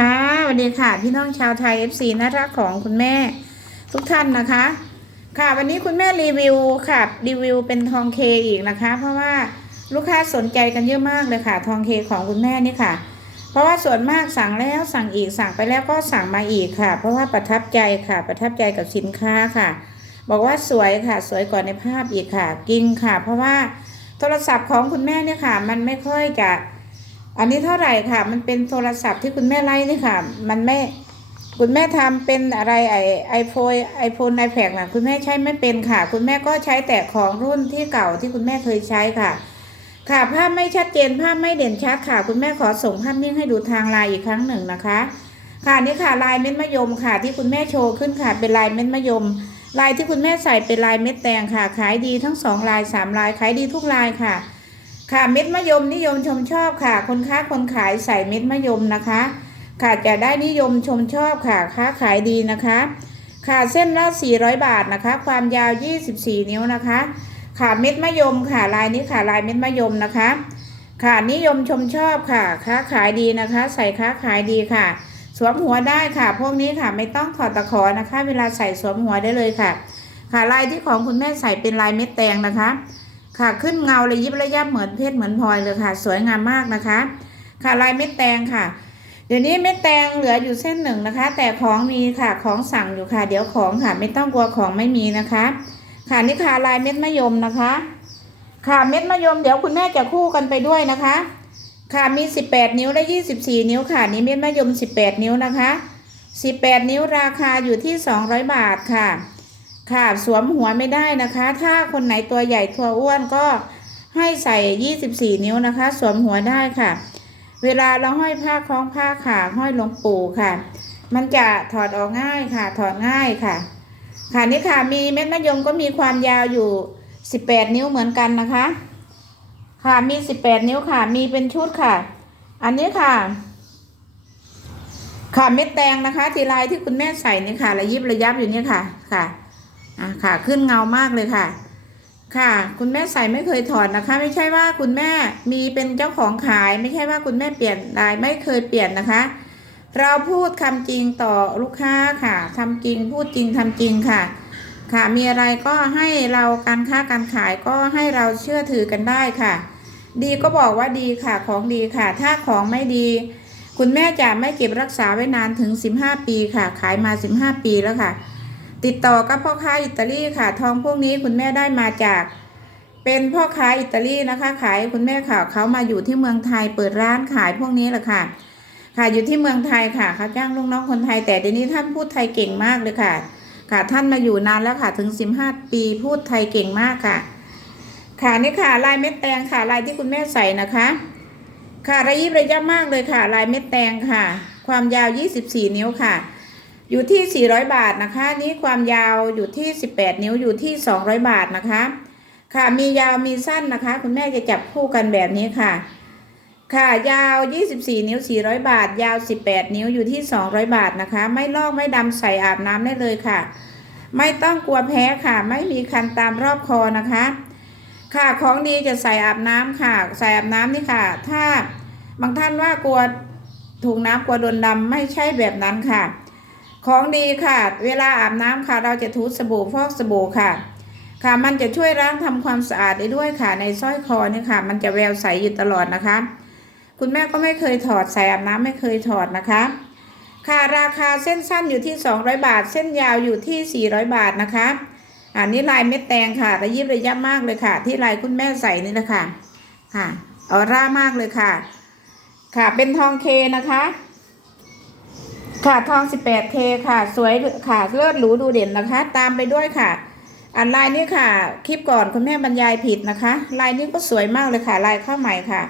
ค่ะสวัสดีค่ะ พี่น้องชาวไทย FC น่ารักของคุณแม่ ทุกท่านนะคะ ค่ะวันนี้คุณแม่รีวิวค่ะรีวิวเป็นทองเคอีกนะคะ เพราะว่าลูกค้าสนใจกันเยอะมากเลยค่ะ ทองเคของคุณแม่นี่ค่ะ เพราะว่าส่วนมากสั่งแล้วสั่งอีกสั่งไปแล้วก็สั่งมาอีกค่ะ เพราะว่าประทับใจค่ะ ประทับใจกับสินค้าค่ะ บอกว่าสวยค่ะ สวยกว่าในภาพอีกค่ะจริงค่ะ เพราะว่าโทรศัพท์ของคุณแม่เนี่ยค่ะ มันไม่ค่อยจะ อันนี้เท่าไหร่ค่ะ มันเป็นโทรศัพท์ที่คุณแม่ไล่นี่ค่ะ มันไม่คุณแม่ทำเป็นอะไรไอไอโฟนไอโฟนไอแพดนะคุณแม่ใช้ไม่เป็นค่ะ คุณแม่ก็ใช้แต่ของรุ่นที่เก่าที่คุณแม่เคยใช้ค่ะ ค่ะภาพไม่ชัดเจนภาพไม่เด่นชัดค่ะ คุณแม่ขอส่งภาพนิ่งให้ดูทางไลน์อีกครั้งหนึ่งนะคะ ค่ะนี่ค่ะลายเม็ดมะยมค่ะ ที่คุณแม่โชว์ขึ้นค่ะ เป็นลายเม็ดมะยม ลายที่คุณแม่ใส่เป็นลายเม็ดแตงค่ะ ขายดีทั้งสองลายสามลายขายดีทุกลายค่ะ ค่ะเม็ดมะยมนิยมชมชอบค่ะ คนค้าคนขายใส่เม็ดมะยมนะคะ ค่ะจะได้นิยมชมชอบค่ะ ค้าขายดีนะคะ ค่ะเส้นละ400 บาทนะคะ ความยาว 24 นิ้วนะคะ ค่ะเม็ดมะยมค่ะลายนี้ค่ะลายเม็ดมะยมนะคะ ค่ะนิยมชมชอบค่ะ ค้าขายดีนะคะ ใส่ค้าขายดีค่ะ สวมหัวได้ค่ะ พวกนี้ค่ะไม่ต้องถอดตะขอนะคะ เวลาใส่สวมหัวได้เลยค่ะ ค่ะลายที่ของคุณแม่ใส่เป็นลายเม็ดแตงนะคะ ค่ะขึ้นเงาเลยยิบระยับเหมือนเพชรเหมือนพลอยเลยค่ะ สวยงามมากนะคะ ค่ะลายเม็ดแตงค่ะ เดี๋ยวนี้เม็ดแตงเหลืออยู่เส้นหนึ่งนะคะ แต่ของมีค่ะของสั่งอยู่ค่ะ เดี๋ยวของค่ะ ไม่ต้องกลัวของไม่มีนะคะ ค่ะนี่ค่ะลายเม็ดมะยมนะคะ ค่ะเม็ดมะยมเดี๋ยวคุณแม่จะคู่กันไปด้วยนะคะ ค่ะมี 18 นิ้วและ 24 นิ้วค่ะ นี่เม็ดมะยม 18 นิ้วนะคะ 18 นิ้วราคาอยู่ที่ 200 บาทค่ะ ค่ะสวมหัวไม่ได้นะคะ ถ้าคนไหนตัวใหญ่ตัวอ้วนก็ให้ใส่ 24 นิ้วนะคะ สวมหัวได้ค่ะ เวลาเราห้อยผ้าคล้องผ้าขาห้อยหลวงปู่ค่ะ มันจะถอดออกง่ายค่ะ ถอดง่ายค่ะ ค่ะนี่ค่ะมีเม็ดมะยมก็มีความยาวอยู่ 18 นิ้วเหมือนกันนะคะ ค่ะมี 18 นิ้วค่ะ มีเป็นชุดค่ะ อันนี้ค่ะ ค่ะเม็ดแตงนะคะ ทีลายที่คุณแม่ใส่นี่ค่ะ ระยิบระยับอยู่เนี่ยค่ะค่ะ อะค่ะขึ้นเงามากเลยค่ะ ค่ะ คุณแม่ใส่ไม่เคยถอดนะคะ ไม่ใช่ว่าคุณแม่มีเป็นเจ้าของขาย ไม่ใช่ว่าคุณแม่เปลี่ยนลายไม่เคยเปลี่ยนนะคะ เราพูดคำจริงต่อลูกค้าค่ะทำจริงพูดจริงทำจริงค่ะ ค่ะมีอะไรก็ให้เราการค้าการขายก็ให้เราเชื่อถือกันได้ค่ะ ดีก็บอกว่าดีค่ะของดีค่ะ ถ้าของไม่ดีคุณแม่จะไม่เก็บรักษาไว้นานถึง 15 ปีค่ะ ขายมา 15 ปีแล้วค่ะ ติดต่อกับพ่อค้าอิตาลีค่ะ ทองพวกนี้คุณแม่ได้มาจาก เป็นพ่อค้าอิตาลีนะคะขายคุณแม่ค่ะเขามาอยู่ที่เมืองไทยเปิดร้านขายพวกนี้แหละค่ะ ค่ะอยู่ที่เมืองไทยค่ะเขาจ้างลูกน้องคนไทย แต่เดี๋ยวนี้ท่านพูดไทยเก่งมากเลยค่ะ ค่ะท่านมาอยู่นานแล้วค่ะถึง 15 ปีพูดไทยเก่งมากค่ะ ค่ะนี่ค่ะลายเม็ดแตงค่ะลายที่คุณแม่ใส่นะคะ ค่ะระยิบระยับมากเลยค่ะ ลายเม็ดแตงค่ะ ความยาว 24 นิ้วค่ะ อยู่ที่ 400 บาทนะคะนี่ความยาวอยู่ที่ 18 นิ้วอยู่ที่ 200 บาทนะคะ ค่ะมียาวมีสั้นนะคะ คุณแม่จะจับคู่กันแบบนี้ค่ะ ค่ะยาว 24 นิ้ว 400 บาท ยาว 18 นิ้วอยู่ที่ 200 บาทนะคะ ไม่ลอกไม่ดำใส่อาบน้ำได้เลยค่ะ ไม่ต้องกลัวแพ้ค่ะ ไม่มีคันตามรอบคอนะคะ ค่ะของดีจะใส่อาบน้ำค่ะ ใส่อาบน้ำนี่ค่ะ ถ้าบางท่านว่ากลัวถุงน้ำกลัวโดนดำไม่ใช่แบบนั้นค่ะ ของดีค่ะ เวลาอาบน้ำค่ะ เราจะถูสบู่ฟอกสบู่ค่ะ ค่ะมันจะช่วยล้างทำความสะอาดได้ด้วยค่ะ ในสร้อยคอเนี่ยค่ะ มันจะแววใสอยู่ตลอดนะคะ คุณแม่ก็ไม่เคยถอดใส่อาบน้ำไม่เคยถอดนะคะ ค่ะราคาเส้นสั้นอยู่ที่ 200 บาท เส้นยาวอยู่ที่ 400 บาทนะคะอันนี้ลายเม็ดแตงค่ะระยิบระยับมากเลยค่ะ ที่ลายคุณแม่ใส่นี่นะคะค่ะออร่ามากเลยค่ะ ค่ะเป็นทองเคนะคะ ค่ะทอง 18K ค่ะ สวยค่ะเลิศหรูดูเด่นนะคะ ตามไปด้วยค่ะ อันลายนี้ค่ะ คลิปก่อนคุณแม่บรรยายผิดนะคะ ลายนี้ก็สวยมากเลยค่ะ ลายข้าวใหม่ค่ะ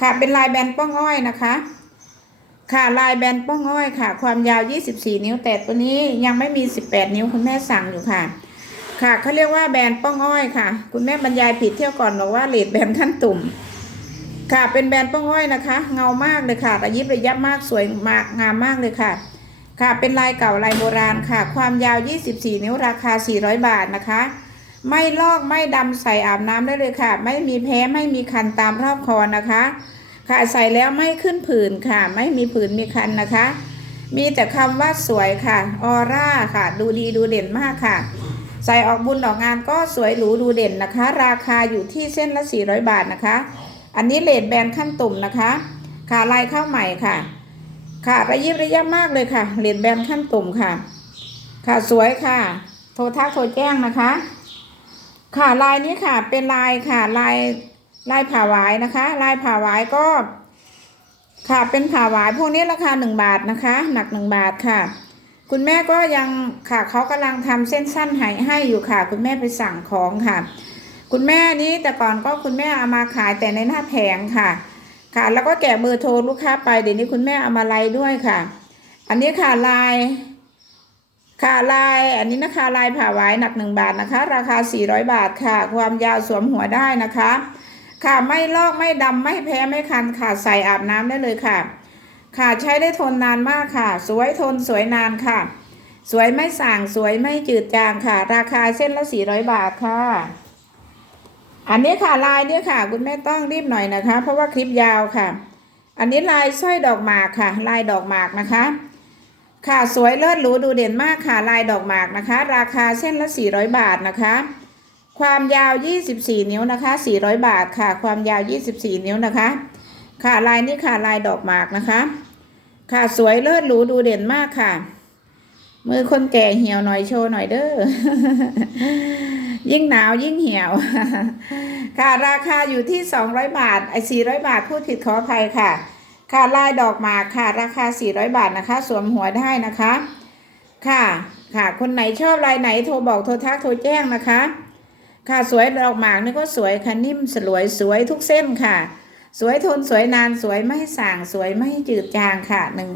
ค่ะเป็นลายแบนป้องอ้อยนะคะ ค่ะลายแบนป้องอ้อยค่ะ ความยาว 24 นิ้วแต่ตัวนี้ยังไม่มี 18 นิ้วคุณแม่สั่งอยู่ค่ะ ค่ะเขาเรียกว่าแบนป้องอ้อยค่ะ คุณแม่บรรยายผิดเที่ยวก่อนบอกว่าเลดแบนขั้นตุ่ม ค่ะเป็นแบรนด์ป้องอ้อยนะคะ เงามากเลยค่ะระยิบระยับมากสวยมากงามมากเลยค่ะ ค่ะเป็นลายเก่าลายโบราณค่ะ ความยาว 24 นิ้วราคา 400 บาทนะคะ ไม่ลอกไม่ดำใส่อาบน้ำได้เลยค่ะ ไม่มีแพ้ไม่มีคันตามรอบคอนะคะ ค่ะค่ะใส่แล้วไม่ขึ้นผื่นค่ะ ไม่มีผื่นมีคันนะคะ มีแต่คำว่าสวยค่ะออร่าค่ะ ดูดีดูเด่นมากค่ะใส่ออกบุญออกงานก็สวยหรูดูเด่นนะคะ ราคาอยู่ที่เส้นละ 400 บาทนะคะ อันนี้เลดแบนขั้นตุ่มนะคะค่ะลายข้าวใหม่ค่ะ ค่ะระยิบระยับมากเลยค่ะเลดแบนขั้นตุ่มค่ะ ค่ะสวยค่ะ โทรทักโทรแจ้งนะคะ ค่ะลายนี้ค่ะเป็นลายค่ะลายลายผ่าวายนะคะ ลายผ่าวายก็ ค่ะเป็นผ่าวายพวกนี้ราคาหนึ่งบาทนะคะ หนักหนึ่งบาทค่ะ คุณแม่ก็ยังค่ะเขากำลังทำเส้นสั้นให้ให้อยู่ค่ะ คุณแม่ไปสั่งของค่ะ คุณแม่นี้แต่ก่อนก็คุณแม่เอามาขายแต่ในหน้าแผงค่ะ ค่ะ แล้วก็แกะเบอร์โทรลูกค้าไปเดี๋ยวนี้คุณแม่เอามาไลน์ด้วยค่ะ อันนี้ค่ะลายค่ะลายอันนี้นะคะลายผ่าไว้หนักหนึ่งบาทนะคะ ราคา 400 บาทค่ะ ความยาวสวมหัวได้นะคะ ค่ะไม่ลอกไม่ดำไม่แพ้ไม่คันค่ะใส่อาบน้ำได้เลยค่ะ ค่ะใช้ได้ทนนานมากค่ะ สวยทนสวยนานค่ะ สวยไม่ส่างสวยไม่จืดจางค่ะ ราคาเส้นละ 400 บาทค่ะ อันนี้ค่ะลายนี้ค่ะ คุณแม่ต้องรีบหน่อยนะคะ เพราะว่าคลิปยาวค่ะ อันนี้ลายสร้อยดอกหมากค่ะ ลายดอกหมากนะคะ ค่ะสวยเลิศหรูดูเด่นมากค่ะลายดอกหมากนะคะ ราคาเส้นละ 400 บาทนะคะ ความยาว 24 นิ้วนะคะ 400 บาทค่ะ ความยาว 24 นิ้วนะคะ ค่ะลายนี้ค่ะลายดอกหมากนะคะ ค่ะสวยเลิศหรูดูเด่นมากค่ะ มือคนแก่เหี่ยวหน่อยโชว์หน่อยเด้อ ยิ่งหนาวยิ่งเหี่ยว ค่ะราคาอยู่ที่ 200 บาท ไอ้400 บาทพูดผิดขออภัยค่ะ ค่ะลายดอกหมากค่ะ ราคา 400 บาทนะคะ สวมหัวได้นะคะ ค่ะค่ะ คนไหนชอบลายไหนโทรบอกโทรทักโทรแจ้งนะคะ ค่ะสวยดอกหมากนี่ก็สวยค่ะนิ่มสลวยสวยทุกเส้นค่ะ สวยทนสวยนานสวยไม่ส่างสวยไม่จืดจางค่ะหนึ่ง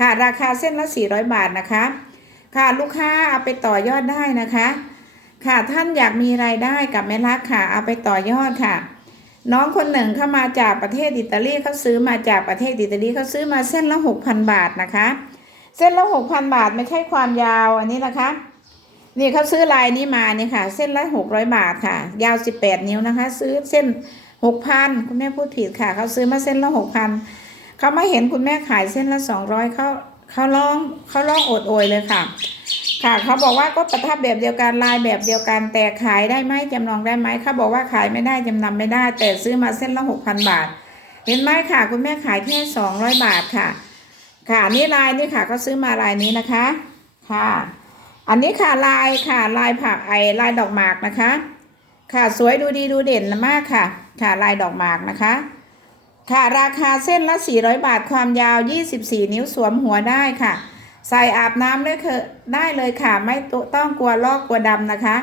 ค่ะ ราคาเส้นละ 400 บาทนะคะ ค่ะลูกค้าเอาไปต่อยอดได้นะคะ ค่ะท่านอยากมีรายได้กับแม่รักค่ะ เอาไปต่อยอดค่ะ น้องคนหนึ่งเข้ามาจากประเทศอิตาลีเขาซื้อมาจากประเทศอิตาลีเขาซื้อมาเส้นละหกพันบาทนะคะ เส้นละหกพันบาทไม่ใช่ความยาวอันนี้นะคะ นี่เขาซื้อลายนี้มาเนี่ยค่ะ เส้นละหกร้อยบาทค่ะ ยาวสิบแปดนิ้วนะคะ ซื้อเส้นหกพันคุณแม่พูดผิดค่ะเขาซื้อมาเส้นละหกพันเขามาเห็นคุณแม่ขายเส้นละสองร้อยเขาเขาร้องเขาร้องโอดโอยเลยค่ะ ค่ะเขาบอกว่าก็ประทับแบบเดียวกันลายแบบเดียวกัน แต่ขายได้ไหมจำนองได้ไหมเขาบอกว่าขายไม่ได้จำนำไม่ได้ แต่ซื้อมาเส้นละหกพันบาท เห็นไหมค่ะ คุณแม่ขายแค่สองร้อยบาทค่ะ ค่ะนี่ลายนี่ค่ะก็ซื้อมาลายนี้นะคะค่ะ อันนี้ค่ะลายค่ะลายผักไอลายดอกหมากนะคะ ค่ะสวยดูดีดูเด่นมากค่ะ ค่ะลายดอกหมากนะคะ ค่ะราคาเส้นละ 400 บาทความยาว 24 นิ้วสวมหัวได้ค่ะ ใส่อาบน้ำได้คือได้เลยค่ะ ไม่ต้องกลัวลอกกลัวดำนะคะ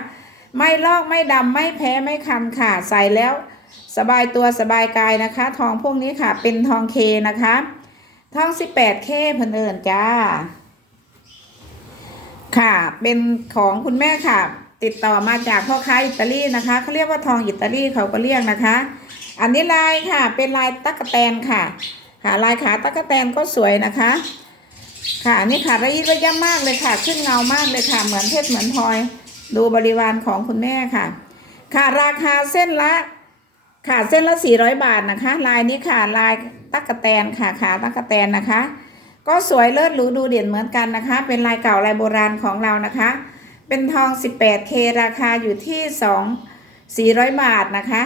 ไม่ลอกไม่ดำไม่แพ้ไม่คันค่ะ ใส่แล้ว สบายตัวสบายกายนะคะ ทองพวกนี้ค่ะ เป็นทองเคนะคะ ทอง18เคเพิ่นเอิญจ้า ค่ะ เป็นของคุณแม่ค่ะ ติดต่อมาจากพ่อค้าอิตาลีนะคะเขาเรียกว่าทองอิตาลีเขาก็เรียกนะคะ อันนี้ลายค่ะ เป็นลายตั๊กแตนค่ะค่ะลายขาตั๊กแตนก็สวยนะคะ ค่ะอันนี่ค่ะระยิบระยับมากเลยค่ะ ขึ้นเงามากเลยค่ะ เหมือนเพชรเหมือนพลอย ดูบริวารของคุณแม่ค่ะ ค่ะราคาเส้นละ ค่ะเส้นละ 400 บาทนะคะ ลายนี้ค่ะลายตั๊กแตนค่ะขาตั๊กแตนนะคะ ก็สวยเลิศหรูดูเด่นเหมือนกันนะคะ เป็นลายเก่าลายโบราณของเรานะคะ เป็นทอง 18K ราคาอยู่ที่ 2 400 บาทนะคะ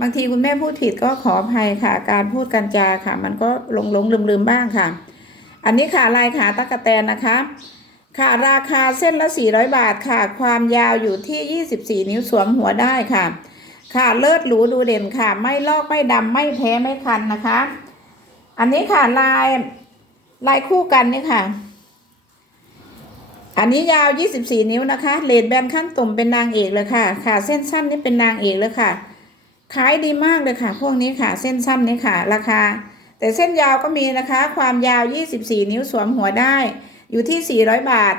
บางทีคุณแม่พูดผิดก็ขออภัยค่ะ การพูดกันจาค่ะ มันก็หลงหลงลืมลืมบ้างค่ะ อันนี้ค่ะลายขาตะกะแตนนะคะ ค่ะราคาเส้นละ 400 บาทค่ะ ความยาวอยู่ที่ 24 นิ้วสวมหัวได้ค่ะ ค่ะเลิศหรูดูเด่นค่ะ ไม่ลอกไม่ดำไม่แพ้ไม่คันนะคะ อันนี้ค่ะลายลายคู่กันนี่ค่ะ อันนี้ยาว 24 นิ้วนะคะเลดแบนขั้นตุ่มเป็นนางเอกเลยค่ะ ค่ะเส้นสั้นนี่เป็นนางเอกเลยค่ะขายดีมากเลยค่ะ พวกนี้ค่ะ เส้นสั้นนี่ค่ะ ราคา แต่เส้นยาวก็มีนะคะ ความยาว 24 นิ้วสวมหัวได้อยู่ที่ 400 บาท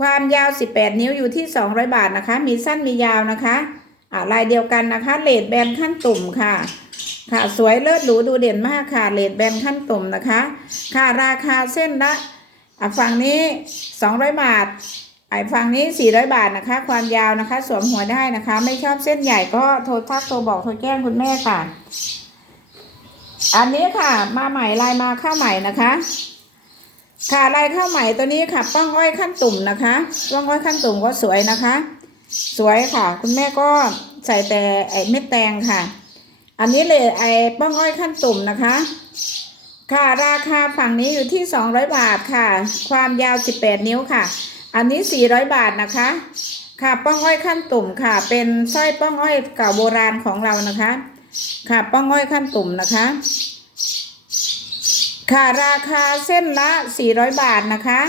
ความยาว 18 นิ้วอยู่ที่ 200 บาทนะคะ มีสั้นมียาวนะคะอ่าลายเดียวกันนะคะเลดแบนขั้นตุ่มค่ะ ค่ะสวยเลิศหรูดูเด่นมากค่ะเลดแบนขั้นตุ่มนะคะ ค่ะราคาเส้นละอะฝั่งนี้ 200 บาทไอ้ฝั่งนี้ 400 บาทนะคะ ความยาวนะคะ สวมหัวได้นะคะ ไม่ชอบเส้นใหญ่ก็โทรทักโทรบอกโทรแจ้งคุณแม่ค่ะ อันนี้ค่ะ มาใหม่ลายมาข้าวใหม่นะคะ ค่ะลายข้าวใหม่ตัวนี้ค่ะ ป้องอ้อยขั้นตุ่มนะคะป้องอ้อยขั้นตุ่มก็สวยนะคะ สวยค่ะ คุณแม่ก็ใส่แต่ไอ้เม็ดแตงค่ะ อันนี้เลยไอ้ป้องอ้อยขั้นตุ่มนะคะ ค่ะราคาฝั่งนี้อยู่ที่ 200 บาทค่ะ ความยาว 18 นิ้วค่ะ อันนี้ 400 บาทนะคะค่ะป้องอ้อยขั้นตุ่มค่ะ เป็นสร้อยป้องอ้อยเก่าโบราณของเรานะคะ ค่ะป้องอ้อยขั้นตุ่มนะคะ ค่ะราคาเส้นละ 400 บาทนะคะ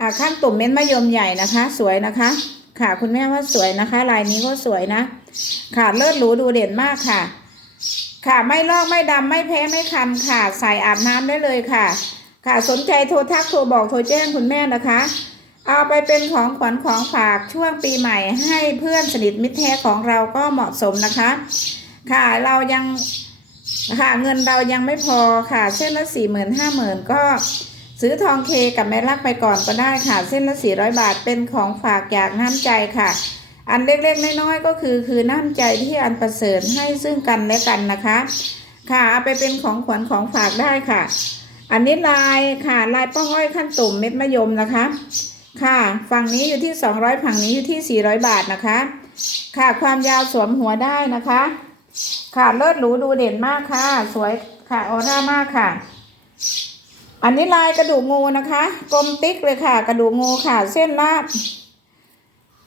อ่าขั้นตุ่มเม็ดมะยมใหญ่นะคะ สวยนะคะ ค่ะคุณแม่ว่าสวยนะคะลายนี้ก็สวยนะ ค่ะเลิศหรูดูเด่นมากค่ะ ค่ะไม่ลอกไม่ดำไม่แพ้ไม่คันค่ะ ใส่อาบน้ำได้เลยค่ะ ค่ะสนใจโทรทักโทรบอกโทรแจ้งคุณแม่นะคะเอาไปเป็นของขวัญของฝากช่วงปีใหม่ให้เพื่อนสนิทมิตรแท้ของเราก็เหมาะสมนะคะ ค่ะ เรายังค่ะเงินเรายังไม่พอค่ะ เส้นละสี่หมื่นห้าหมื่นก็ซื้อทองเคกับแม่ลักไปก่อนก็ได้ค่ะ เส้นละสี่ร้อยบาทเป็นของฝากจากน้ำใจค่ะ อันเล็กๆน้อยๆก็คือคือน้ำใจที่อันประเสริฐให้ซึ่งกันและกันนะคะ ค่ะเอาไปเป็นของขวัญของฝากได้ค่ะ อันนี้ลายค่ะลายป้องอ้อยขั้นตุ่มเม็ดมะยมนะคะ ค่ะฝั่งนี้อยู่ที่200ฝั่งนี้อยู่ที่400บาทนะคะ ค่ะความยาวสวมหัวได้นะคะ ค่ะเลิศหรูดูเด่นมากค่ะ สวยค่ะออร่ามากค่ะ อันนี้ลายกระดูกงูนะคะกลมติ๊กเลยค่ะ กระดูกงูค่ะ เส้นละ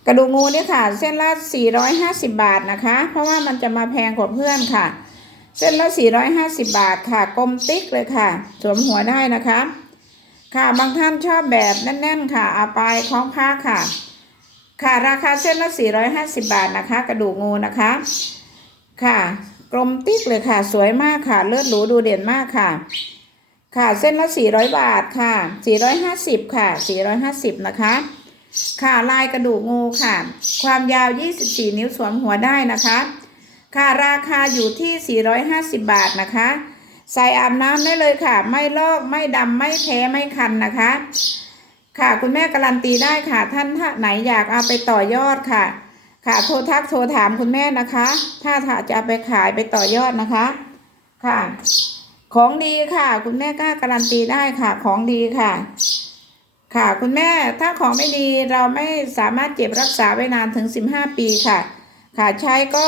กระดูกงูนี่ค่ะ เส้นละ450 บาทนะคะ เพราะว่ามันจะมาแพงกว่าเพื่อนค่ะ เส้นละ450 บาทค่ะ กลมติ๊กเลยค่ะสวมหัวได้นะคะ ค่ะบางท่านชอบแบบแน่น ๆ ค่ะเอาไปคล้องผ้าค่ะ ค่ะราคาเส้นละ450 บาทนะคะ กระดูกงูนะคะ ค่ะ กลมติ๊กเลยค่ะ สวยมากค่ะ เลือดหรูดูเด่นมากค่ะ ค่ะเส้นละ400บาทค่ะ450ค่ะ450นะคะ ค่ะลายกระดูกงูค่ะ ความยาว24นิ้วสวมหัวได้นะคะ ค่ะราคาอยู่ที่450บาทนะคะ ใส่อาบน้ำได้เลยค่ะ ไม่ลอกไม่ดำไม่แพ้ไม่คันนะคะค่ะคุณแม่การันตีได้ค่ะ ท่านถ้าไหนอยากเอาไปต่อยอดค่ะ ค่ะโทรทักโทรถามคุณแม่นะคะถ้าถ้าจะไปขายไปต่อยอดนะคะ ค่ะ ของดีค่ะ คุณแม่กล้าการันตีได้ค่ะ ของดีค่ะ ค่ะคุณแม่ถ้าของไม่ดีเราไม่สามารถเก็บรักษาไว้นานถึง15ปีค่ะ ค่ะใช้ก็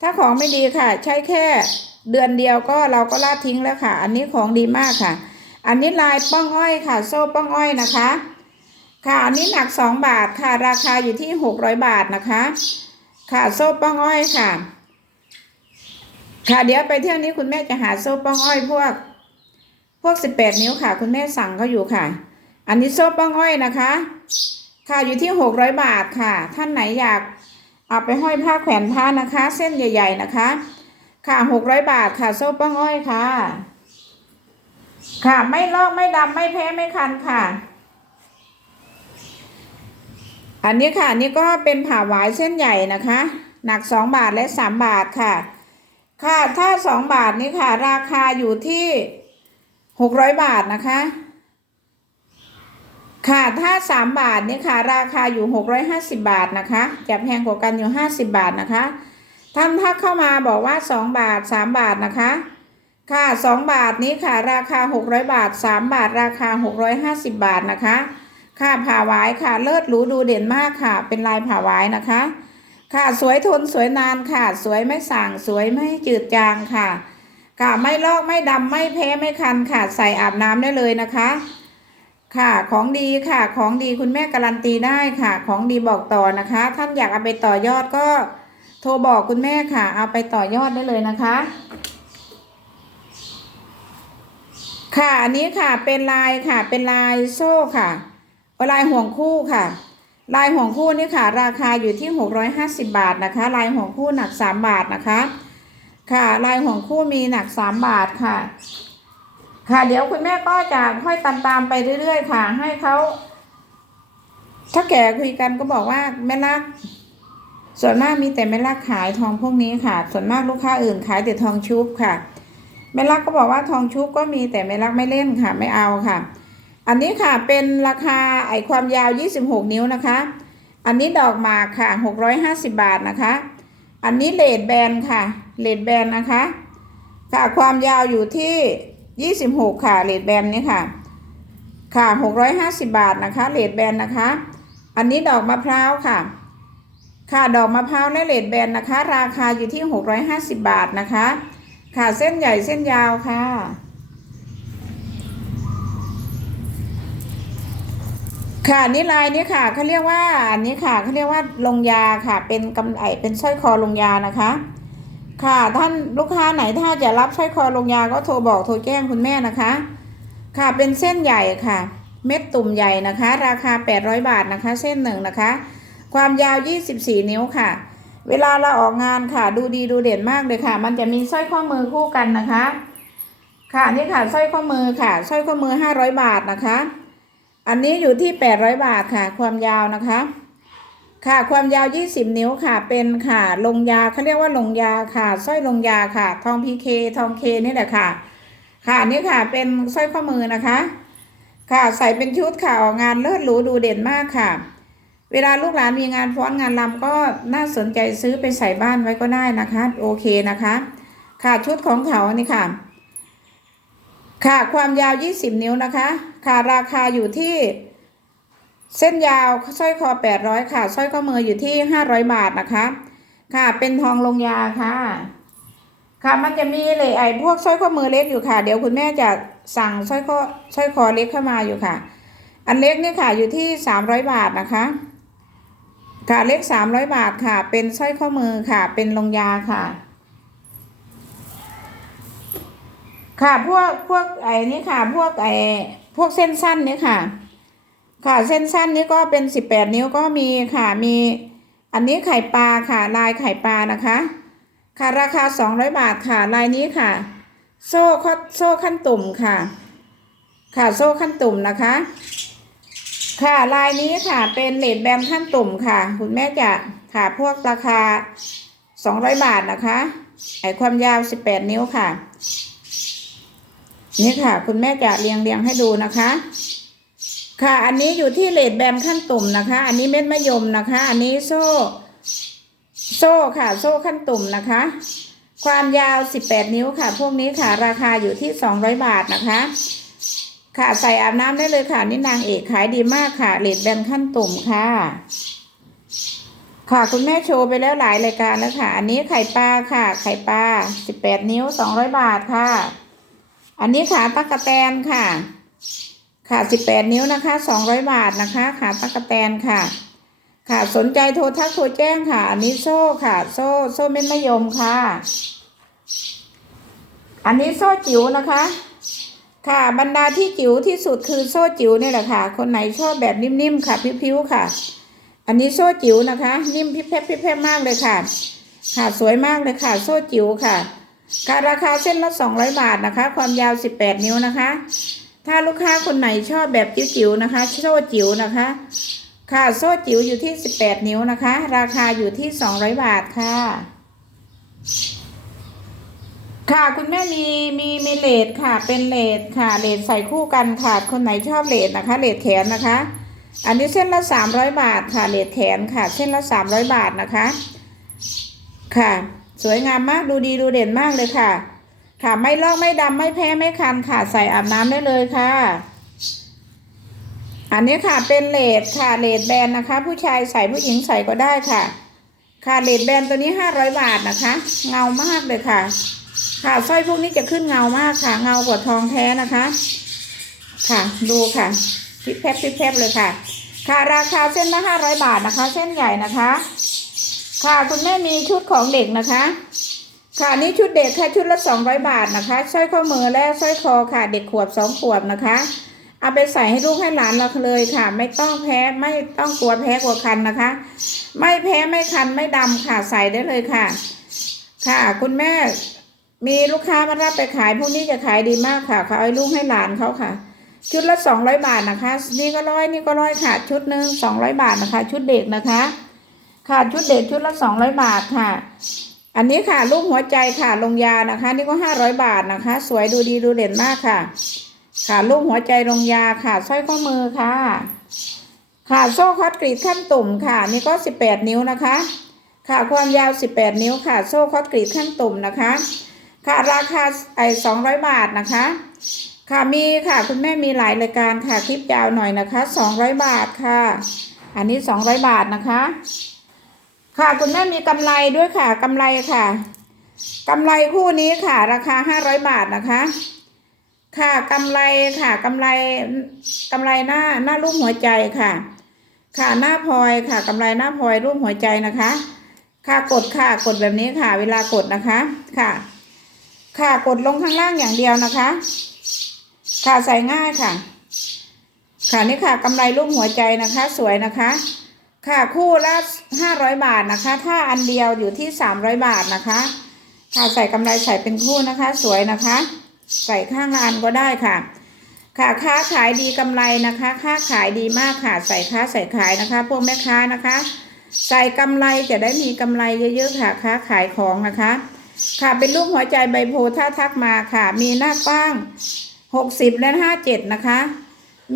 ถ้าของไม่ดีค่ะ ใช้แค่เดือนเดียวก็เราก็ลาดทิ้งแล้วค่ะ อันนี้ของดีมากค่ะ อันนี้ลายป้องอ้อยค่ะ โซ่ป้องอ้อยนะคะ ค่ะอันนี้หนัก2บาทค่ะ ราคาอยู่ที่600บาทนะคะ ค่ะโซ่ป้องอ้อยค่ะ ค่ะเดี๋ยวไปเที่ยวนี้คุณแม่จะหาโซ่ป้องอ้อยพวก พวก18นิ้วค่ะ คุณแม่สั่งเขาอยู่ค่ะ อันนี้โซ่ป้องอ้อยนะคะ ค่ะอยู่ที่600บาทค่ะ ท่านไหนอยากเอาไปห้อยผ้าแขวนผ้านะคะ เส้นใหญ่ ๆนะคะ ค่ะ600บาทค่ะโซ่ป้องอ้อยค่ะ ค่ะไม่ลอกไม่ดำไม่แพ้ไม่คันค่ะ อันนี้ค่ะอันนี้ก็เป็นผ่าหวายเส้นใหญ่นะคะ หนัก 2 บาทและ 3 บาทค่ะ ค่ะถ้า 2 บาทนี่ค่ะ ราคาอยู่ที่ 600 บาทนะคะ ค่ะถ้า 3 บาทนี่ค่ะ ราคาอยู่ 650 บาทนะคะจะแพงกว่ากันอยู่ 50 บาทนะคะท่านถ้าเข้ามาบอกว่า 2 บาท 3 บาทนะคะ ค่ะ 2 บาทนี้ค่ะ ราคา 600 บาท 3 บาท ราคา 650 บาทนะคะ ค่ะผ่าวายค่ะ เลิศหรูดูเด่นมากค่ะ เป็นลายผ่าวายนะคะ ค่ะสวยทนสวยนานค่ะ สวยไม่ส่างสวยไม่จืดจางค่ะ ค่ะไม่ลอกไม่ดำไม่แพ้ไม่คันค่ะ ใส่อาบน้ำได้เลยนะคะ ค่ะของดีค่ะ ของดีคุณแม่การันตีได้ค่ะ ของดีบอกต่อนะคะ ท่านอยากเอาไปต่อยอดก็ โทรบอกคุณแม่ค่ะ เอาไปต่อยอดได้เลยนะคะค่ะอันนี้ค่ะเป็นลายค่ะเป็นลายโซ่ค่ะ ลายห่วงคู่ค่ะ ลายห่วงคู่นี่ค่ะ ราคาอยู่ที่ 650 บาทนะคะ ลายห่วงคู่หนัก 3 บาทนะคะ ค่ะ ลายห่วงคู่มีหนัก 3 บาทค่ะ ค่ะ เดี๋ยวคุณแม่ก็จะค่อยตามตามไปเรื่อยๆ ค่ะ ให้เขาถ้าแก่คุยกันก็บอกว่าแม่ลัก ส่วนมากมีแต่แม่ลักขายทองพวกนี้ค่ะ ส่วนมากลูกค้าอื่นขายแต่ทองชุบค่ะแม่ลักก็บอกว่าทองชุบก็มีแต่แม่ลักไม่เล่นค่ะ ไม่เอาค่ะ อันนี้ค่ะเป็นราคาไอความยาว 26 นิ้วนะคะ อันนี้ดอกหมากค่ะ 650 บาทนะคะ อันนี้เลดแบนค่ะเลดแบนนะคะค่ะความยาวอยู่ที่ 26 ค่ะเลดแบนนี่ค่ะ ค่ะ 650 บาทนะคะเลดแบนนะคะ อันนี้ดอกมะพร้าวค่ะ ค่ะดอกมะพร้าวและเลดแบนนะคะ ราคาอยู่ที่ 650 บาทนะคะ ค่ะเส้นใหญ่เส้นยาวค่ะ ค่ะนี่ลายนี้ค่ะเขาเรียกว่าอันนี้ค่ะเขาเรียกว่าลงยาค่ะ เป็นกำไอเป็นสร้อยคอลงยานะคะ ค่ะท่านลูกค้าไหนถ้าจะรับสร้อยคอลงยาก็โทรบอกโทรแจ้งคุณแม่นะคะ ค่ะเป็นเส้นใหญ่ค่ะ เม็ดตุ่มใหญ่นะคะ ราคา 800 บาทนะคะ เส้นหนึ่งนะคะ ความยาว 24 นิ้วค่ะ เวลาเราออกงานค่ะ ดูดีดูเด่นมากเลยค่ะ มันจะมีสร้อยข้อมือคู่กันนะคะ ค่ะนี่ค่ะสร้อยข้อมือค่ะสร้อยข้อมือ 500 บาทนะคะ อันนี้อยู่ที่ 800 บาทค่ะ ความยาวนะคะ ค่ะความยาว 20 นิ้วค่ะ เป็นค่ะลงยาเขาเรียกว่าลงยาค่ะสร้อยลงยาค่ะ ทองพีเคทองเคนี่แหละค่ะ ค่ะนี่ค่ะเป็นสร้อยข้อมือนะคะ ค่ะใส่เป็นชุดค่ะออกงานเลิศหรูดูเด่นมากค่ะ เวลาลูกหลานมีงานฟ้อนงานรำก็น่าสนใจซื้อไปใส่บ้านไว้ก็ได้นะคะ โอเคนะคะ ค่ะชุดของเขานี่ค่ะค่ะ ความยาว 20 นิ้วนะคะ ค่ะราคาอยู่ที่ เส้นยาวสร้อยคอ800ค่ะสร้อยข้อมืออยู่ที่500บาทนะคะ ค่ะเป็นทองลงยาค่ะ ค่ะมันจะมีเลยไอ้พวกสร้อยข้อมือเล็กอยู่ค่ะ เดี๋ยวคุณแม่จะสั่งสร้อยข้อสร้อยคอเล็กเข้ามาอยู่ค่ะ อันเล็กนี่ค่ะอยู่ที่300บาทนะคะค่ะเล็ก300บาทค่ะ เป็นสร้อยข้อมือค่ะ เป็นลงยาค่ะ ค่ะพวกพวกไอ้นี่ค่ะ พวกไอ้ พวกเส้นสั้นนี่ค่ะ ค่ะเส้นสั้นนี้ก็เป็น18นิ้วก็มีค่ะมีอันนี้ไข่ปลาค่ะลายไข่ปลานะคะ ค่ะราคา200บาทค่ะลายนี้ค่ะ โซ่ข้อโซ่ขั้นตุ่มค่ะ ค่ะโซ่ขั้นตุ่มนะคะ ค่ะลายนี้ค่ะเป็นเลดแบนขั้นตุ่มค่ะ คุณแม่จะค่ะพวกราคา200บาทนะคะไอความยาว18นิ้วค่ะ นี่ค่ะ คุณแม่จะเรียงเรียงให้ดูนะคะ ค่ะ อันนี้อยู่ที่เลดแบนขั้นตุ่มนะคะ อันนี้เม็ดมะยมนะคะ อันนี้โซ่ โซ่ค่ะ โซ่ขั้นตุ่มนะคะ ความยาว 18 นิ้วค่ะ พวกนี้ค่ะ ราคาอยู่ที่ 200 บาทนะคะ ค่ะใส่อาบน้ำได้เลยค่ะนี่นางเอกขายดีมากค่ะเลดแบนขั้นตุ่มค่ะค่ะคุณแม่โชว์ไปแล้วหลายรายการแล้วค่ะ อันนี้ไข่ปลาค่ะ ไข่ปลา18นิ้ว200บาทค่ะ อันนี้ขาตักะแตนค่ะค่ะ18นิ้วนะคะ200บาทนะคะ ขาตักะแตนค่ะ ค่ะสนใจโทรทักโทรแจ้งค่ะ อันนี้โซ่ค่ะ โซ่โซ่เม็ดมะยมค่ะ อันนี้โซ่จิ๋วนะคะ ค่ะบรรดาที่จิ๋วที่สุดคือโซ่จิ๋วนี่แหละค่ะ คนไหนชอบแบบนิ่มๆค่ะพิ้วๆค่ะ อันนี้โซ่จิ๋วนะคะ นิ่มพิบแพบพิบแพบมากเลยค่ะ ค่ะสวยมากเลยค่ะ โซ่จิ๋วค่ะ ค่ะราคาเส้นละ 200 บาทนะคะ ความยาว 18 นิ้วนะคะ ถ้าลูกค้าคนไหนชอบแบบจิ๋วๆนะคะ โซ่จิ๋วนะคะ ค่ะโซ่จิ๋วอยู่ที่ 18 นิ้วนะคะ ราคาอยู่ที่ 200 บาทค่ะ ค่ะคุณแม่มีมีมีเลดค่ะ เป็นเลดค่ะเลดใส่คู่กันค่ะ คนไหนชอบเลดนะคะเลดแขนนะคะ อันนี้เส้นละ300 บาทค่ะเลดแขนค่ะ เส้นละ300 บาทนะคะ ค่ะ สวยงามมากดูดีดูเด่นมากเลยค่ะ ค่ะไม่ลอกไม่ดำไม่แพ้ไม่คันค่ะใส่อาบน้ำได้เลยค่ะ อันนี้ค่ะเป็นเลดค่ะเลดแบนนะคะ ผู้ชายใส่ผู้หญิงใส่ก็ได้ค่ะ ค่ะเลดแบนตัวนี้ห้าร้อยบาทนะคะ เงามากเลยค่ะ ค่ะสร้อยพวกนี้จะขึ้นเงามากค่ะ เงากว่าทองแท้นะคะ ค่ะดูค่ะพิบแพบพิบแพบเลยค่ะ ค่ะราคาเส้นละห้าร้อยบาทนะคะ เส้นใหญ่นะคะ ค่ะคุณแม่มีชุดของเด็กนะคะ ค่ะนี่ชุดเด็กค่ะชุดละสองร้อยบาทนะคะสร้อยข้อมือและสร้อยคอค่ะ เด็กขวบสองขวบนะคะเอาไปใส่ให้ลูกให้หลานเราเลยค่ะ ไม่ต้องแพ้ไม่ต้องกลัวแพ้กลัวคันนะคะ ไม่แพ้ไม่คันไม่ดำค่ะใส่ได้เลยค่ะ ค่ะคุณแม่มีลูกค้ามารับไปขายพวกนี้จะขายดีมากค่ะเขาเอาลูกให้หลานเขาค่ะ ชุดละสองร้อยบาทนะคะ นี่ก็ร้อยนี่ก็ร้อยค่ะ ชุดหนึ่งสองร้อยบาทนะคะ ชุดเด็กนะคะ ค่ะชุดเด็กชุดละสองร้อยบาทค่ะ อันนี้ค่ะรูปหัวใจค่ะลงยานะคะ นี่ก็ห้าร้อยบาทนะคะ สวยดูดีดูเด่นมากค่ะ ค่ะรูปหัวใจลงยาค่ะสร้อยข้อมือค่ะ ค่ะโซ่คอตกรีดขั้นตุ่มค่ะ นี่ก็สิบแปดนิ้วนะคะ ค่ะความยาวสิบแปดนิ้วค่ะ โซ่คอตกรีดขั้นตุ่มนะคะ ค่ะราคาไอ้สองร้อยบาทนะคะค่ะมีค่ะคุณแม่มีหลายรายการค่ะคลิปยาวหน่อยนะคะสองร้อยบาทค่ะ อันนี้สองร้อยบาทนะคะ ค่ะคุณแม่มีกำไรด้วยค่ะกำไรค่ะกำไรคู่นี้ค่ะ ราคาห้าร้อยบาทนะคะ ค่ะกำไรค่ะกำไรกำไรหน้าหน้ารูปหัวใจค่ะ ค่ะหน้าพลอยค่ะกำไรหน้าพลอยรูปหัวใจนะคะ ค่ะกดค่ะกดแบบนี้ค่ะ เวลากดนะคะค่ะ ค่ะกดลงข้างล่างอย่างเดียวนะคะ ค่ะใส่ง่ายค่ะ ค่ะนี่ค่ะกำไรรูปหัวใจนะคะ สวยนะคะ ค่ะคู่ละห้าร้อยบาทนะคะ ถ้าอันเดียวอยู่ที่สามร้อยบาทนะคะ ค่ะใส่กำไรใส่เป็นคู่นะคะ สวยนะคะ ใส่ข้างละอันก็ได้ค่ะ ค่ะค้าขายดีกำไรนะคะ ค้าขายดีมากค่ะ ใส่ค้าใส่ขายนะคะ พวกแม่ค้านะคะ ใส่กำไรจะได้มีกำไรเยอะๆค่ะ ค้าขายของนะคะ ค่ะเป็นรูปหัวใจใบโพธิ์ถ้าทักมาค่ะ มีหน้ากว้างหกสิบและห้าเจ็ดนะคะ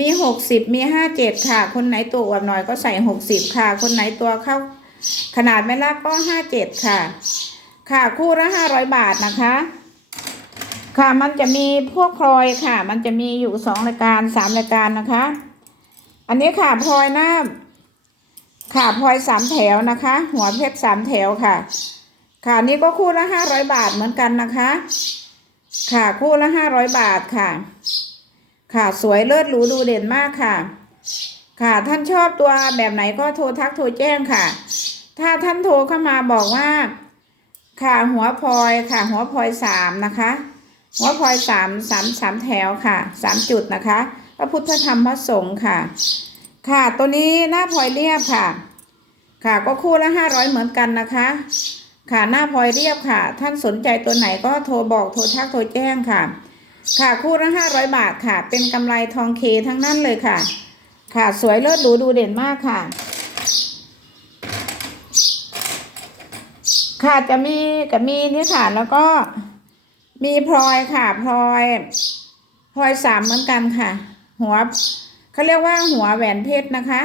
มีหกสิบมีห้าเจ็ดค่ะ คนไหนตัวอวบหน่อยก็ใส่หกสิบค่ะ คนไหนตัวเข้าขนาดไม่ลากก็ห้าเจ็ดค่ะ ค่ะคู่ละห้าร้อยบาทนะคะ ค่ะมันจะมีพวกพลอยค่ะ มันจะมีอยู่สองรายการสามรายการนะคะ อันนี้ค่ะพลอยหน้าค่ะพลอยสามแถวนะคะ หัวเพชรสามแถวค่ะ ค่ะนี่ก็คู่ละห้าร้อยบาทเหมือนกันนะคะ ค่ะคู่ละห้าร้อยบาทค่ะ ค่ะสวยเลิศหรูดูเด่นมากค่ะ ค่ะท่านชอบตัวแบบไหนก็โทรทักโทรแจ้งค่ะ ถ้าท่านโทรเข้ามาบอกว่า ค่ะหัวพลอยค่ะ หัวพลอยสามนะคะ หัวพลอยสามสามสามแถวค่ะสามจุดนะคะพระพุทธธรรมพระสงฆ์ค่ะ ค่ะตัวนี้หน้าพลอยเรียบค่ะ ค่ะก็คู่ละห้าร้อยเหมือนกันนะคะ ค่ะหน้าพลอยเรียบค่ะ ท่านสนใจตัวไหนก็โทรบอกโทรทักโทรแจ้งค่ะ ค่ะคู่ละห้าร้อยบาทค่ะ เป็นกำไรทองเคทั้งนั้นเลยค่ะ ค่ะสวยเลิศหรูดูเด่นมากค่ะ ค่ะจะมีกับมีนี่ค่ะแล้วก็มีพลอยค่ะพลอยพลอยสามเหมือนกันค่ะ หัวเขาเรียกว่าหัวแหวนเพชรนะคะ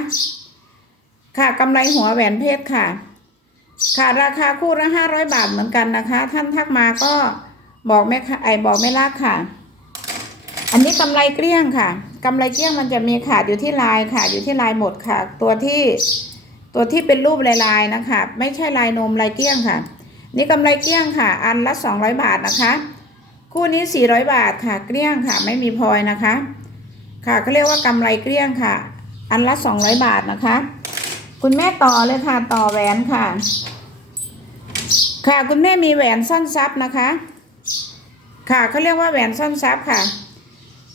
ค่ะกำไรหัวแหวนเพชรค่ะ ค่ะราคาคู่ละห้าร้อยบาทเหมือนกันนะคะ ท่านทักมาก็บอกไม่ไอบอกไม่ลากค่ะ อันนี้กำไรเกลี้ยงค่ะกำไรเกลี้ยงมันจะมีขาดอยู่ที่ลายค่ะ อยู่ที่ลายหมดค่ะ ตัวที่ตัวที่เป็นรูปลายลายๆนะคะ ไม่ใช่ลายนมลายเกลี้ยงค่ะ นี่กำไรเกลี้ยงค่ะ อันละสองร้อยบาทนะคะ คู่นี้สี่ร้อยบาทค่ะ เกลี้ยงค่ะ ไม่มีพลอยนะคะ ค่ะเขาเรียกว่ากำไรเกลี้ยงค่ะ อันละสองร้อยบาทนะคะ คุณแม่ต่อเลยค่ะต่อแหวนค่ะ ค่ะคุณแม่มีแหวนซ่อนทรัพย์นะคะ ค่ะเขาเรียกว่าแหวนซ่อนทรัพย์ค่ะ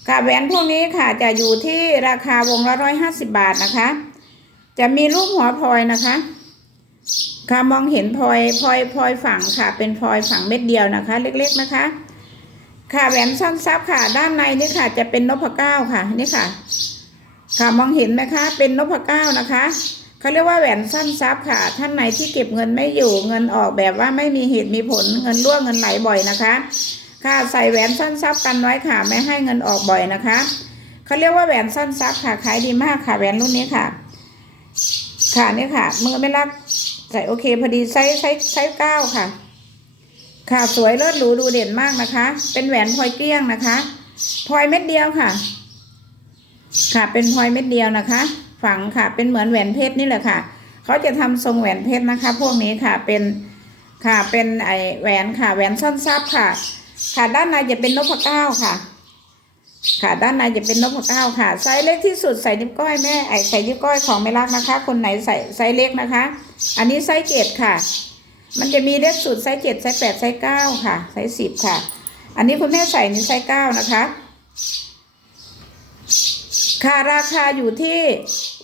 ค่ะแหวนพวกนี้ค่ะจะอยู่ที่ราคาวงละร้อยห้าสิบบาทนะคะ จะมีรูปหัวพลอยนะคะ ค่ะมองเห็นพลอยพลอยพลอยฝังค่ะ เป็นพลอยฝังเม็ดเดียวนะคะ เล็กๆนะคะ ค่ะแหวนซ่อนทรัพย์ค่ะ ด้านในนี่ค่ะ จะเป็นนพเก้าค่ะนี่ค่ะ ค่ะมองเห็นไหมคะ เป็นนพเก้านะคะเขาเรียกว่าแหวนซ่อนทรัพย์ค่ะ ท่านไหนที่เก็บเงินไม่อยู่เงินออกแบบว่าไม่มีเหตุมีผลเงินรั่วเงินไหลบ่อยนะคะ ค่ะใส่แหวนซ่อนทรัพย์กันไว้ค่ะ ไม่ให้เงินออกบ่อยนะคะเขาเรียกว่าแหวนซ่อนทรัพย์ค่ะขายดีมากค่ะแหวนรุ่นนี้ค่ะ ค่ะนี่ค่ะมือไม่รักใส่โอเคพอดีไซส์ไซส์ไซส์เก้าค่ะ ค่ะสวยเลิศหรูดูเด่นมากนะคะ เป็นแหวนพลอยเกลี้ยงนะคะพลอยเม็ดเดียวค่ะ ค่ะเป็นพลอยเม็ดเดียวนะคะ ฝังค่ะ เป็นเหมือนแหวนเพชรนี่แหละค่ะเขาจะทำทรงแหวนเพชรนะคะ พวกนี้ค่ะเป็นค่ะเป็นไอแหวนค่ะแหวนซ่อนทรัพย์ค่ะ ค่ะด้านในจะเป็นนพเก้าค่ะ ค่ะด้านในจะเป็นนพเก้าค่ะ ไซส์เล็กที่สุดใส่นิ้วก้อยแม่ไอใส่นิ้วก้อยของไม่รักนะคะ คนไหนใส่ไซส์เล็กนะคะ อันนี้ไซส์เจ็ดค่ะ มันจะมีเล็กสุดไซส์เจ็ดไซส์แปดไซส์เก้าค่ะ ไซส์สิบค่ะ อันนี้คุณแม่ใส่นี่ไซส์เก้านะคะค่ะราคาอยู่ที่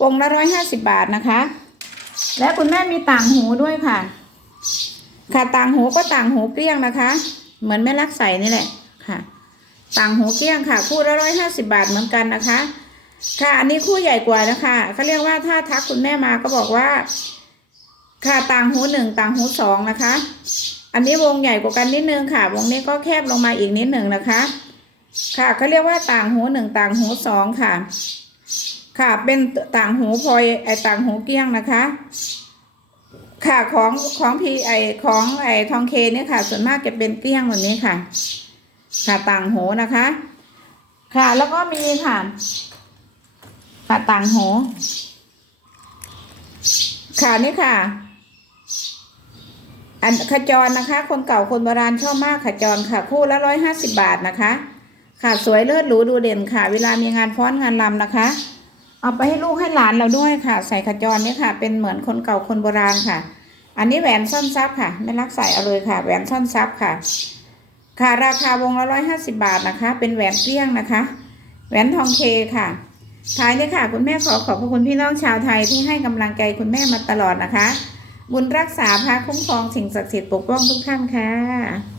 วงละร้อยห้าสิบาทนะคะ และคุณแม่มีต่างหูด้วยค่ะ ค่ะต่างหูก็ต่างหูเกลี้ยงนะคะ เหมือนแม่ลักใส่นี่แหละค่ะต่างหูเกี้ยงค่ะ คู่ละร้อยห้าสิบาทเหมือนกันนะคะ ค่ะอันนี้คู่ใหญ่กว่านะคะเขาเรียกว่าถ้าทักคุณแม่มาก็บอกว่า ค่ะต่างหูหนึ่งต่างหูสองนะคะ อันนี้วงใหญ่กว่ากันนิดนึงค่ะ วงนี้ก็แคบลงมาอีกนิดหนึ่งนะคะ ค่ะเขาเรียกว่าต่างหูหนึ่งต่างหูสองค่ะ ค่ะเป็นต่างหูพลอยไอต่างหูเกี้ยงนะคะ ค่ะของของพีไอของไอทองเคเนี่ยค่ะ ส่วนมากจะเป็นเกลี้ยงแบบนี้ค่ะ ค่ะต่างหูนะคะ ค่ะแล้วก็มีค่ะค่ะต่างหูค่ะนี่ค่ะ อันขจรนะคะ คนเก่าคนโบราณชอบมากขจรค่ะ คู่ละร้อยห้าสิบาทนะคะ ค่ะสวยเลิศหรูดูเด่นค่ะ เวลามีงานฟ้อนงานรำนะคะ เอาไปให้ลูกให้หลานเราด้วยค่ะ ใส่ขจรเนี่ยค่ะ เป็นเหมือนคนเก่าคนโบราณค่ะ อันนี้แหวนซ่อนซับค่ะไม่รักใส่เอาเลยค่ะ แหวนซ่อนซับค่ะ ค่ะราคาวงละร้อยห้าสิบาทนะคะ เป็นแหวนเกลี้ยงนะคะ แหวนทองเคค่ะ ท้ายนี้ค่ะ คุณแม่ขอขอบพระคุณพี่น้องชาวไทยที่ให้กำลังใจคุณแม่มาตลอดนะคะ บุญรักษาพระคุ้มครองสิ่งศักดิ์สิทธิ์ปกป้องทุกท่านค่ะ